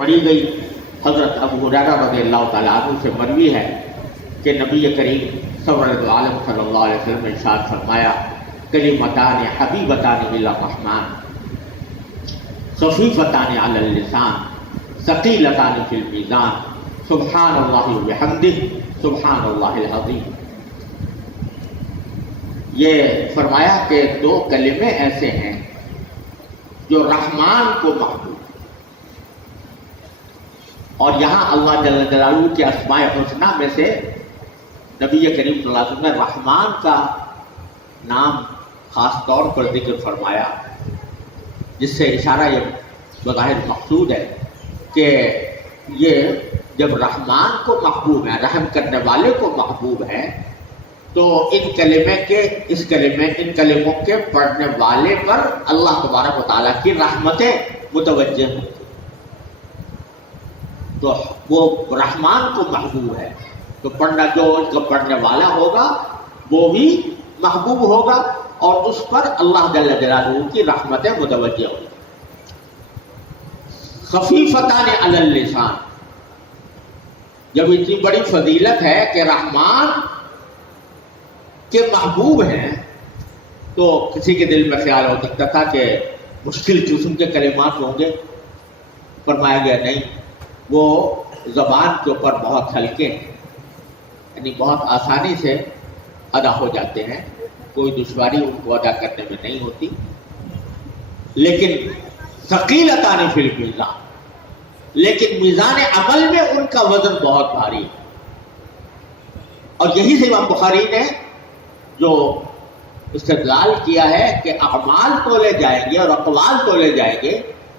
پڑھی گئی. حضرت ابو ہریرہ رضی اللہ تعالیٰ عنہ سے مروی ہے کہ نبی کریم سرور عالم صلی اللہ علیہ وسلم نے ارشاد فرمایا کلمتان حبیبتان الی الرحمن خفیفتان علی اللسان ثقیلتان فی المیزان سبحان اللہ وبحمدہ سبحان اللہ العظیم. یہ فرمایا کہ دو کلمے ایسے ہیں جو رحمان کو محبوب، اور یہاں اللہ جل جلالہ کے اسماء حسنی میں سے نبی کریم صلی اللہ علیہ وسلم نے رحمان کا نام خاص طور پر ذکر فرمایا، جس سے اشارہ یہ بظاہر مقصود ہے کہ یہ جب رحمان کو محبوب ہے، رحم کرنے والے کو محبوب ہے، تو ان کلموں کے پڑھنے والے پر اللہ تبارک و تعالیٰ کی رحمتیں متوجہ ہوں. تو وہ رحمان کو محبوب ہے، تو پڑھنا جو اس کا پڑھنے والا ہوگا وہ بھی محبوب ہوگا، اور اس پر اللہ جل جلالہ کی رحمتیں متوجہ ہوگی. خفیفتان علی اللسان، جب اتنی بڑی فضیلت ہے کہ رحمان کے محبوب ہیں، تو کسی کے دل میں خیال ہو سکتا تھا کہ مشکل قسم کے کلمات ہوں گے. فرمایا گیا نہیں، وہ زبان کے اوپر بہت ہلکے ہیں، یعنی بہت آسانی سے ادا ہو جاتے ہیں، کوئی دشواری ان کو ادا کرنے میں نہیں ہوتی. لیکن ثقیلتان فی المیزان، لیکن میزان عمل میں ان کا وزن بہت بھاری ہے. اور یہی سے امام بخاری نے جو استدلال کیا ہے کہ اعمال تولے جائیں گے اور اقوال تولے جائیں گے،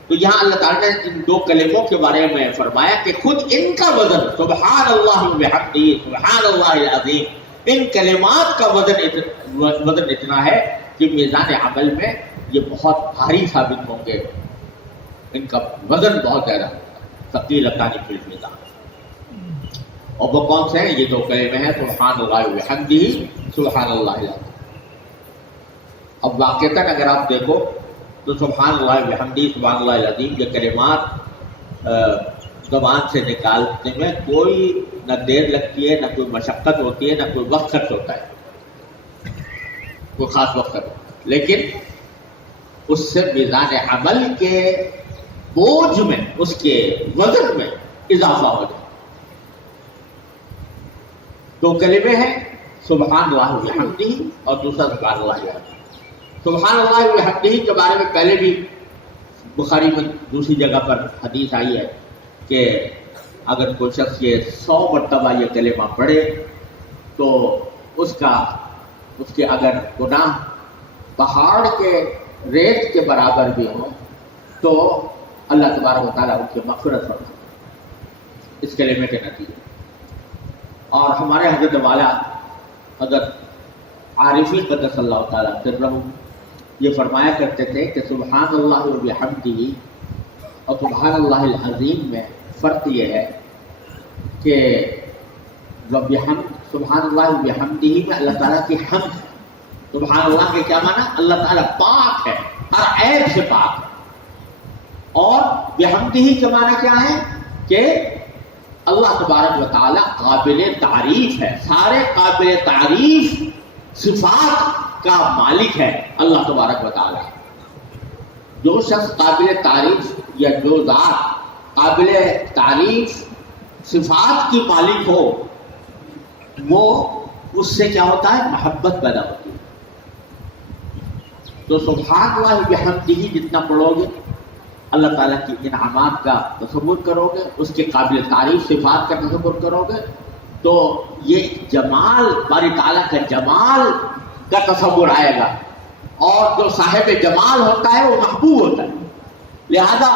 تو یہاں اللہ تعالیٰ نے ان دو کلموں کے بارے میں فرمایا کہ خود ان کا وزن سبحان اللہ وبحمدہ سبحان اللہ العظیم، ان کلمات کا وزن اتنا ہے کہ میزان عمل میں یہ بہت بھاری ثابت ہوں گے، ان کا وزن بہت زیادہ ہوگا. ثقیلتان فی المیزان. اور وہ کون سے ہیں؟ یہ دو کلمے ہیں سبحان اللہ وبحمدہ سبحان اللہ العظیم. اب واقعتاً اگر آپ دیکھو تو سبحان اللہ وبحمدہ سبحان اللہ العظیم یہ کلمات زبان سے نکالنے میں کوئی نہ دیر لگتی ہے، نہ کوئی مشقت ہوتی ہے، نہ کوئی وقت خرچ ہوتا ہے، کوئی خاص وقت خرچ ہوتا ہے. لیکن اس سے میزان عمل کے بوجھ میں، اس کے وزن میں اضافہ ہو جائے. دو کلمے ہیں سبحان اللہ وبحمدہ اور دوسرا سبحان اللہ العظیم. سبحان اللہ وبحمدہ کے بارے میں پہلے بھی بخاری میں دوسری جگہ پر حدیث آئی ہے کہ اگر کوئی شخص یہ 100 مرتبہ یہ کلمہ پڑھے تو اس کے اگر گناہ پہاڑ کے ریت کے برابر بھی ہو تو اللہ تبارک و تعالیٰ ان کی مغفرت فرمائے اس کلمے کے نتیجے. اور ہمارے حضرت والا حضرت عارفی قدس اللہ تعالیٰ سرہ یہ فرمایا کرتے تھے کہ سبحان اللہ وبحمدہ اور سبحان اللہ العظیم میں فرق یہ ہے کہ سبحان اللہ وبحمدہ میں اللہ تعالیٰ کی حمد ہے. سبحان اللہ کے کیا معنی؟ اللہ تعالیٰ پاک ہے، ہر عیب سے پاک ہے. اور بحمدہ کے معنی کیا ہے کہ اللہ تبارک و تعالیٰ قابل تعریف ہے، سارے قابل تعریف صفات کا مالک ہے اللہ تبارک و تعالیٰ. جو شخص قابل تعریف یا جو ذات قابل تعریف صفات کی مالک ہو، وہ اس سے کیا ہوتا ہے؟ محبت پیدا ہوتی ہے. تو سبحان اللہ وبحمدہ جتنا پڑھو گے اللہ تعالیٰ کی انعامات کا تصور کرو گے، اس کے قابل تعریف صفات کا تصور کرو گے، تو یہ جمال باری تعالیٰ کا جمال کا تصور آئے گا. اور جو صاحب جمال ہوتا ہے وہ محبوب ہوتا ہے، لہذا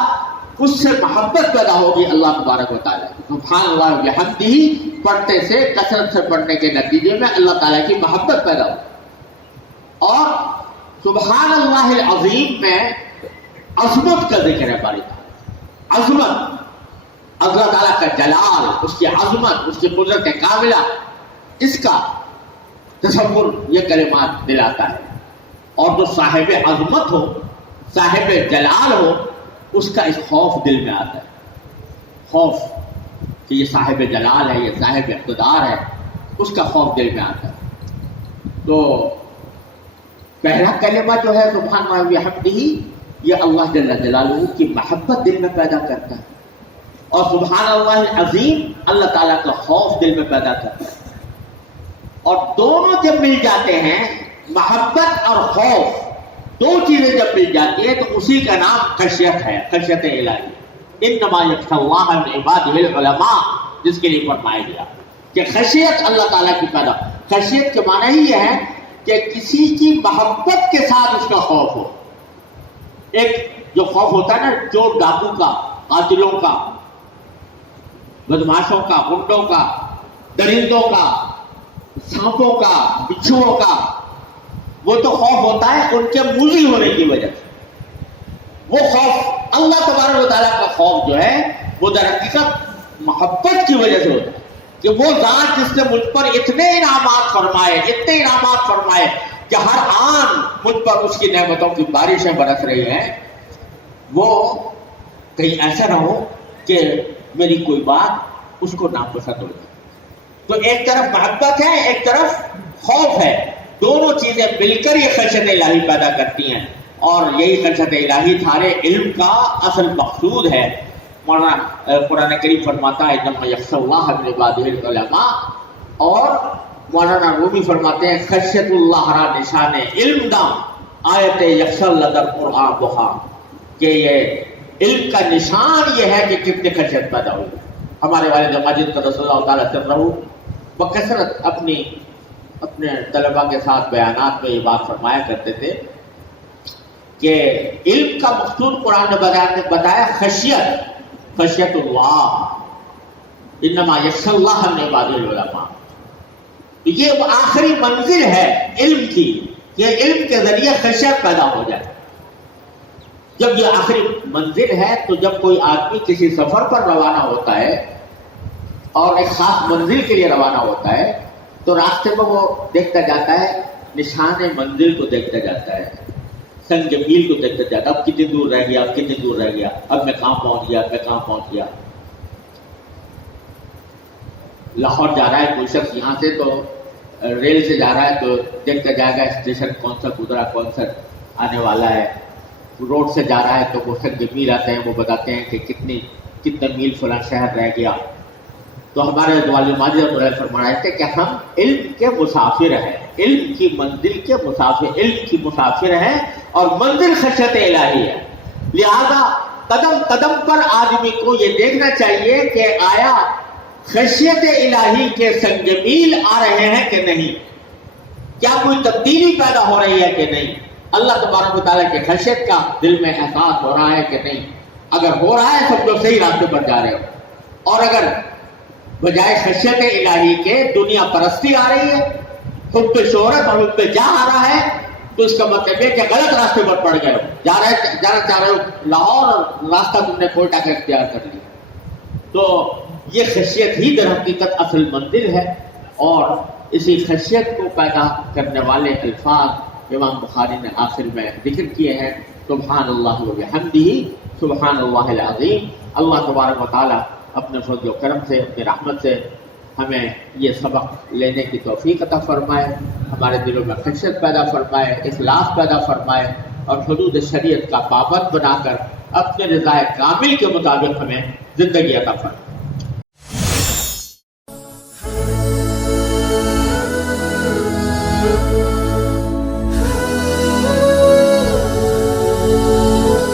اس سے محبت پیدا ہوگی اللہ تبارک و تعالیٰ. سبحان اللہ وبحمدہ پڑھتے سے، کثرت سے پڑھنے کے نتیجے میں اللہ تعالیٰ کی محبت پیدا ہوگی. اور سبحان اللہ العظیم میں عظمت کا ذکر ہے باری تعالیٰ. عظمت، اللہ تعالیٰ کا جلال، اس کی عظمت، اس کی قدرت کاملہ، اس کا تصور یہ کلمات دلاتا ہے. اور جو صاحب عظمت ہو، صاحب جلال ہو، اس کا اس خوف دل میں آتا ہے خوف کہ یہ صاحب جلال ہے، یہ صاحب اقتدار ہے، اس کا خوف دل میں آتا ہے۔ تو پہلا کلمہ جو ہے سبحان اللہ وبحمدہ، یہ اللہ جل جلالہ کی محبت دل میں پیدا کرتا ہے، اور سبحان اللہ العظیم اللہ تعالیٰ کا خوف دل میں پیدا کرتا ہے۔ اور دونوں جب مل جاتے ہیں، محبت اور خوف، دو چیزیں جب مل جاتی ہیں تو اسی کا نام خشیت ہے، خشیت الہی۔ انما یخشی اللہ من عبادہ العلماء، جس کے لیے فرمایا گیا کہ خشیت اللہ تعالیٰ کی پیدا۔ خشیت کے معنی ہی یہ ہے کہ کسی کی محبت کے ساتھ اس کا خوف ہو۔ ایک جو خوف ہوتا ہے نا چور ڈاکو کا، قاتلوں کا، بدماشوں کا، غنڈوں کا، درندوں کا، سانپوں کا، بچھوؤں کا، وہ تو خوف ہوتا ہے ان کے موذی ہونے کی وجہ سے۔ وہ خوف اللہ تبارک و تعالیٰ کا خوف جو ہے وہ در حقیقت محبت کی وجہ سے ہوتا ہے کہ وہ ذات جس نے مجھ پر اتنے انعامات فرمائے کہ ہر آن مجھ پر اس کی نعمتوں کی بارشیں برس رہی ہیں، وہ کہیں ایسا نہ ہو کہ میری کوئی بات اس کو ناپسند ہو جائے۔ تو ایک طرف محبت ہے، ایک طرف خوف ہے، دونوں چیزیں مل کر یہ خشیت الہی پیدا کرتی ہیں، اور یہی خشیت الہی سارے علم کا اصل مقصود ہے۔ مولانا قرآن کریم فرماتا ہے انما یخشی اللہ من عبادہ العلماء، اور مولانا رومی فرماتے ہیں خشیت اللہ را نشان علم دام آیت یخشی اللہ قرآن بخا، کہ یہ علم کا نشان یہ ہے کہ کتنے خشیت پیدا ہوئی۔ ہمارے والد ماجد قدس اللہ تعالیٰ سرہ بکثرت اپنے طلباء کے ساتھ بیانات میں یہ بات فرمایا کرتے تھے کہ علم کا مقصود قرآن نے بتایا خشیت اللہ، انما یخشی اللہ من عبادہ العلماء۔ یہ آخری منزل ہے علم کی، یہ علم کے ذریعے خشیت پیدا ہو جائے۔ جب یہ آخری منزل ہے تو جب کوئی آدمی کسی سفر پر روانہ ہوتا ہے اور ایک خاص منزل کے لیے روانہ ہوتا ہے تو راستے میں وہ دیکھتا جاتا ہے، نشان منزل کو دیکھتا جاتا ہے، سنگ میل کو دیکھتا جاتا ہے، اب کتنی دور رہ گیا، اب کتنی دور رہ گیا، اب میں کہاں پہنچ گیا، اب میں کہاں پہنچ گیا۔ لاہور جا رہا ہے کوئی شخص یہاں سے تو ریل سے جا رہا ہے تو دیکھتا جائے گا اسٹیشن کون سا گزرا، کون سا آنے والا ہے۔ روڈ سے جا رہا ہے تو وہ سنگ میل آتے ہیں، وہ بتاتے ہیں کہ کتنے میل فلاں شہر رہ گیا۔ تو ہمارے والد ماجد فرما رہے تھے کہ ہم علم کے مسافر ہیں، علم کی منزل کے مسافر، علم کی مسافر ہیں، اور منزل خشیت الہی ہے۔ لہذا قدم قدم پر آدمی کو یہ دیکھنا چاہیے کہ آیا خشیت الہی کے سنگ میل آ رہے ہیں کہ نہیں، کیا کوئی تبدیلی پیدا ہو رہی ہے کہ نہیں، اللہ تبارک و تعالیٰ کے خشیت کا دل میں احساس ہو رہا ہے کہ نہیں۔ اگر ہو رہا ہے سب لوگ صحیح راستے پر جا رہے ہو، اور اگر بجائے خشیت الہی کے دنیا پرستی آ رہی ہے، خود پہ شہرت اور خود پہ جا آ رہا ہے، تو اس کا مطلب ہے کہ غلط راستے پر پڑ گئے ہو، جانا چاہ رہے ہو لاہور اور راستہ تم نے کوئٹہ کا اختیار کر لیا۔ تو یہ خشیت ہی در حقیقت اصل منزل ہے، اور اسی خشیت کو پیدا کرنے والے الفاظ امام بخاری نے آخر میں ذکر کیے ہیں، سبحان اللہ وبحمدہ، سبحان اللہ العظیم۔ اللہ تبارک و تعالیٰ اپنے فضل و کرم سے، اپنی رحمت سے ہمیں یہ سبق لینے کی توفیق عطا فرمائے، ہمارے دلوں میں خشیت پیدا فرمائے، اخلاص پیدا فرمائے، اور حدود شریعت کا پابند بنا کر اپنے رضائے کامل کے مطابق ہمیں زندگی عطا فرمائے۔